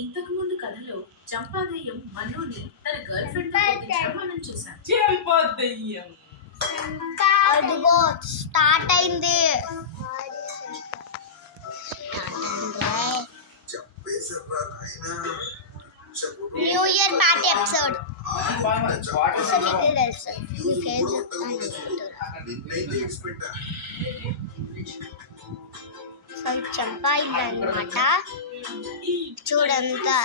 ఇంతకు ముందు కథలో చంపాదయ్యం మన్నుని తన గర్ల్ ఫ్రెండ్ తో పోల్చడం మనం చూసాం. చంపాదయ్యం అదిగో స్టార్ట్ అయింది. New year party episode. చంపా అన్నమాట. చూడంతా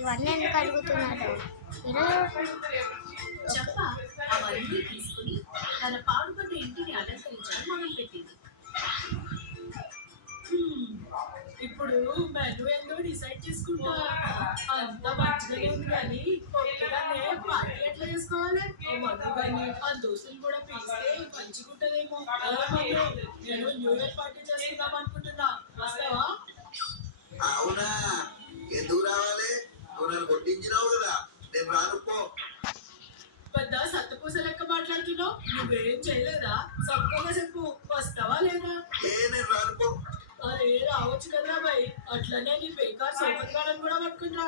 ఇవన్నీ ఎందుకు అడుగుతున్నాడు? చంప అవన్నీ తీసుకుని తన పాడుపడ్డ ఇంటిని అలంకరించడం మొదలుపెట్టింది. ఇప్పుడు మెను ఏందో డిసైడ్ చేసుకుంటా. అంతా మంచిగానే ఉంది కానీ కొత్తగానే పార్టీ ఎట్లా చేసుకోవాలి? మధు కానీ ఆ దోస్తులు కూడా పిలిస్తే మంచిగా ఉంటదేమో. నేను న్యూ ఇయర్ పార్టీ చేసుకుందాం అనుకుంటున్నా, వస్తావా? అవునా, ఎందుకు రావాలి? నువ్వు నన్ను కొట్టించినావు కదా, నేను రానుకో. పెద్ద సత్తపూస లెక్క మాట్లాడుతున్నావు. నువ్వేం చేయలేదా? సక్కగా చెప్పు, వస్తావా లేదా? నేను రానుకో. అరే రావచ్చు కదా భయ్, అట్లనే నీ బేకార్ సోపతిగాలను కూడా పట్టుకుంటా.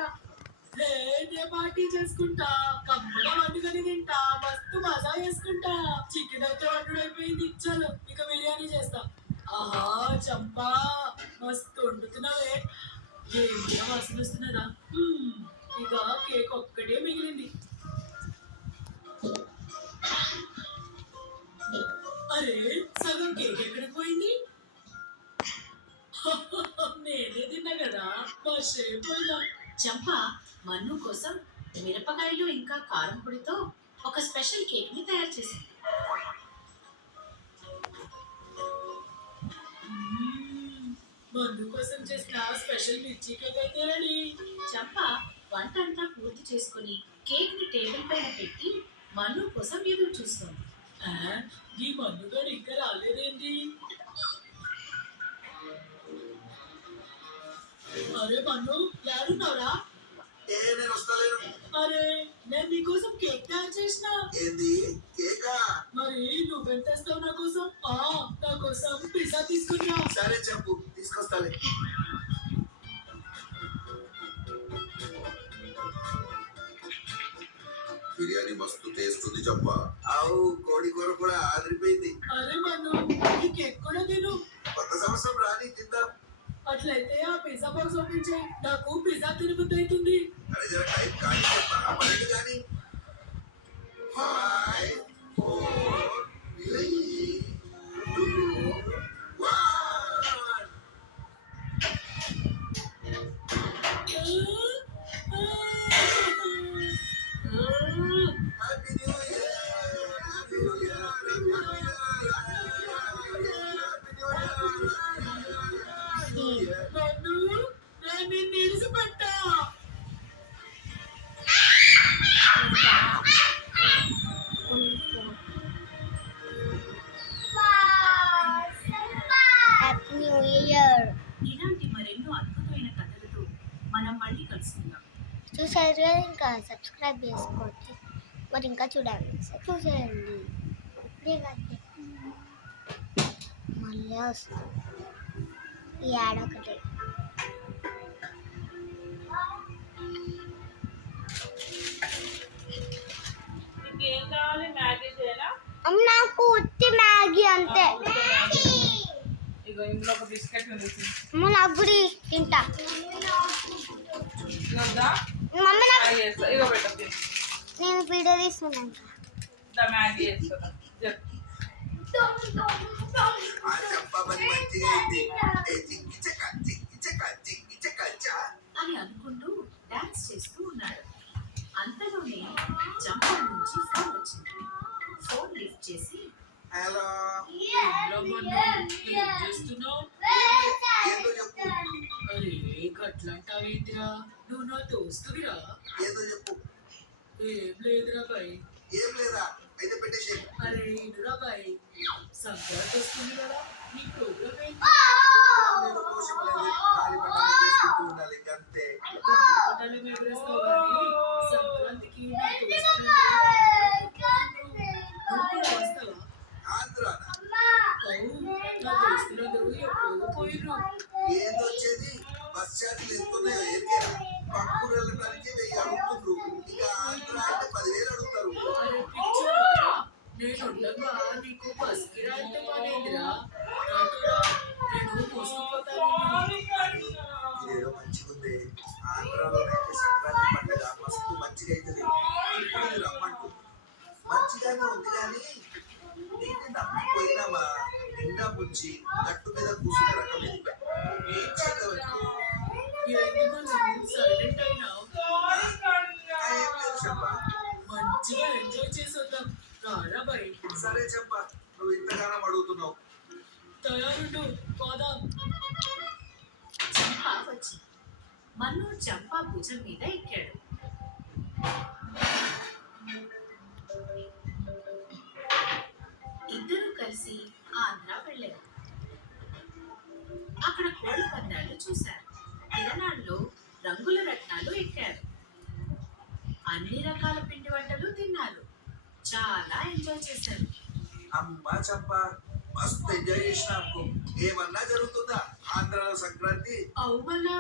నేనే పార్టీ చేసుకుంటా, కమ్మగా వండుకొని తింటా, మస్తు మజా చేసుకుంటా. చికెన్ అయితే వండు అయిపోయింది, చలో ఇక బిర్యానీ చేస్తా. ఆహా చంపా, మస్తు వండుతున్నావే. ఏమైనా వాసన వస్తున్నదా? ఇక కేక్ ఒక్కటే మిగిలింది. అరే సగం కేక్ ఎక్కడికి పోయింది? నేనే తిన్నా కదా, పోయినా. చంప మన్ను కోసం మిరపకాయలు ఇంకా కారం పొడితో ఒక స్పెషల్ కేక్ ని తయారు చేసింది. మన్ను కోసం చేసిన స్పెషల్ మిర్చి కేక్ అయితే రెడీ. చంప వంట అంతా పూర్తి చేసుకుని కేక్ ని టేబుల్ పైన పెట్టి మన్ను కోసం ఎదురు చూస్తుంది. ఈ మన్ను గారు ఇంకా రాలేదేంటి? అరే మన్ను, యాడున్నావురా? నేను వస్తలేను. అరే నేను నీకోసం కేక్ తయారు చేసిన. ఏంది కేకా? మరి నువ్వెంత తెస్తావు నా కోసం? నా కోసం పిజ్జా తీసుకున్నా. సరే చెప్పు, తీసుకొస్తాలే. బిర్యానీ మస్తు టేస్ట్ ఉంది చంప. ఆవు కోడి కూర కూడా ఆదిరిపోయింది. అరే మన్ను, ఈ కేక్ కూడా తిను. కొత్త సంవత్సరం రాని తిందాం. అట్లయితే ఆ పిజ్జా బాక్స్ ఓపెన్ చేయి, నాకు పిజ్జా తినబుద్ధి అవుతుంది. అరే జర టైం కానీ పడేది కానీ. 5, 4, 3, 2, 1. Happy new year, happy new year, happy new year, happy new year. మన్ను, నేను నిన్ను ఇడిసిపెట్టా. Happy new year. ఇలాంటి మరెన్నో అద్భుతమైన కథలతో మనం మళ్ళీ కలుసుకుందాం. చూసారు కదా, ఇంకా సబ్స్క్రైబ్ చేసుకోండి. మరి ఇంకా చూడండి, చూసేయండి. ఇప్పుడే కాదు, మళ్ళీ వస్తుంది ఈ యాడ్ ఒకటి. నాకు ఉత్తి మ్యాగీ అంతే. నాకు కూడా తింటా. మమ్మీ నేను వీడియో తీస్తున్నాను. అని అనుకుంటూ డాన్స్ చేస్తూ ఉన్నాడు. అంతలోనే చంప నుంచి ఫోన్ వచ్చింది. ఫోన్ లిఫ్ట్ చేసి, హలో చేస్తున్నావు? అరే అట్లంటావేందిరా నువ్వు నా దోస్తువిరా ఏదో చెప్పు. ఏం లేదురా బాయ్ ఏం లేదా అయితే పెట్టేసి. అరే ఇనురా బాయ్ సంక్రాంతి వస్తుంది కదా నీ ప్రోగ్రామ్ ఏంటి నేను దోషం లేదు, తాళి పట్టాలు చేసుకుంటూ ఉండాలి అంతే. పట్టాలు ఎగరేస్తావు కానీ సంక్రాంతికి నా దోస్తులందరూ నువ్వు కూడా వస్తావా ఆంధ్రానా? అవును నా దోస్తులందరూ ఎప్పుడో పోయిర్రు ఏంది వచ్చేది? బస్ ఛార్జీలు ఎంతున్నాయో ఎరికేనా? పక్కూరు వెళ్ళడానికి 1000 అడుగుతుండ్రు. ఇక ఆంధ్ర అంటే 10,000 అడుగుతారు. అరే పిచ్చోడా నేను ఉండగా నీకు బస్ కిరాయి అయితే పనేందిరా నాతోరా నేను మోసుకుపోతాను ఇదేదో మంచిగుంది. ఆంధ్రాలోనైతే సంక్రాంతి పండుగ మస్తు మంచిగా అవుతుంది. ఇప్పుడు ఇది రమ్మంటూ మంచిగానే ఉంది కానీ దీన్ని నమ్మిపోయినామా నిండా ముంచి గట్టు మీద కూర్చునే రకం ఇది. ఏం చేద్దామంటూ ఎందుకు నువ్వు సైలెంట్ అయినావు ఏం లేదు చెప్పా. మంచిగా ఎంజాయ్ చేసి వద్దాం రారా బాయ్ సరే చెప్పా, నువ్వు ఇంతగానం అడుగుతున్నావు. తయారుండు పోదాం చంపా వచ్చింది. మన్ను చంపా భుజం మీద ఎక్కాడు. ఇద్దరు కలిసి ఆంధ్ర వెళ్ళారు. అక్కడ కోళ్ళ పందాలు చూశారు. తిరణాల్లో రంగుల రత్నాలు ఎక్కారు. అన్ని రకాల పిండి వంటలు తిన్నారు. చాలా ఎంజాయ్ చేశారు. అమ్మా చెప్పా, మస్తు ఎంజాయ్ చేసినాము. ఏమన్నా జరుగుతుందా ఆంధ్రాలో సంక్రాంతి? అవు మళ్ళా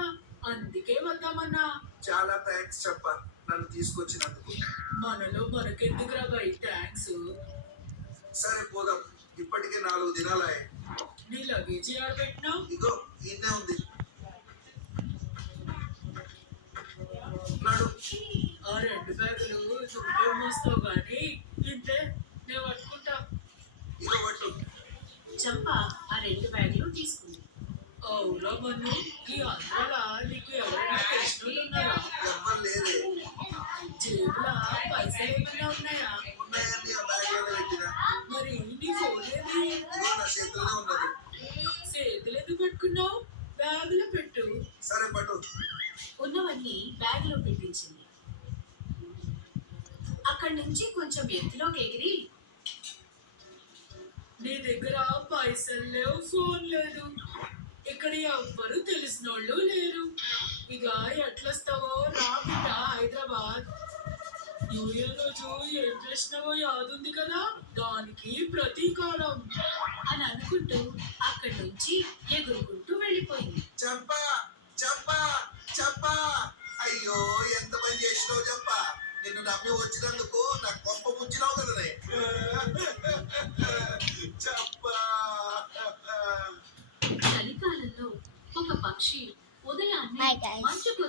అందుకే వద్దామన్నా చాలా థ్యాంక్స్ చెప్పా నన్ను తీసుకొచ్చినందుకు. మనలో మనకెందుకురా బాయ్ థ్యాంక్స్ సరే పోదాం, ఇప్పటికే 4 దినాలే. నీ లగేజీ ఆడబెట్టినావు ఇగో ఇన్నే ఉంది. నడు. ఆ 2 బ్యాగులు నువ్వేం మోస్తావు కానీ ఇంతే నేను పట్టుకుంటా ఇగో పట్టు. చంప ఆ 2 బ్యాగులు తీసుకుంది. అవురా మన్ను ఈ ఆంధ్రాల నీకు ఎవరైనా తెలిసిన వాళ్ళు ఉన్నారా ఎవ్వరు లేదే. జేబులా పైసలు ఏమైనా ఉన్నాయా ఉన్నాయని ఆ బ్యాగ్ లోనే పెట్టినా. మరి నీ ఫోన్ ఏది ఇగో నా చేతిలోనే ఉన్నది. చేతులు ఎందుకు పెట్టుకున్నావు బ్యాగులో పెట్టు సరే పట్టు. ఉన్నవన్నీ బ్యాగులో పెట్టించింది. అక్కడి నుంచి కొంచెం ఎత్తులోకి ఎగిరి నీ దగ్గర పైసలు లేవు ఫోన్ లేదు ఇక్కడ ఎవ్వరు తెలిసిన వాళ్ళు లేరు ఇక ఎట్లొస్తావో రా బిడ్డ హైదరాబాద్ న్యూ ఇయర్ రోజు ఏం చేసినావో యాదుంది కదా దానికి ప్రతీకారం అని అనుకుంటూ అక్కడి నుంచి ఎగురుకుంటూ వెళ్ళిపోయింది. చెప్పా చెప్పా చెప్పా, అయ్యో ఎంత పని చేసినావు చెప్పా. నిన్ను నమ్మి వచ్చినందుకు నా గొప్ప ముంచినావు కదనే. చెప్పా. చలికాలంలో ఒక పక్షి ఉదయాన్నే Bye, guys. మంచు కురుస్తూ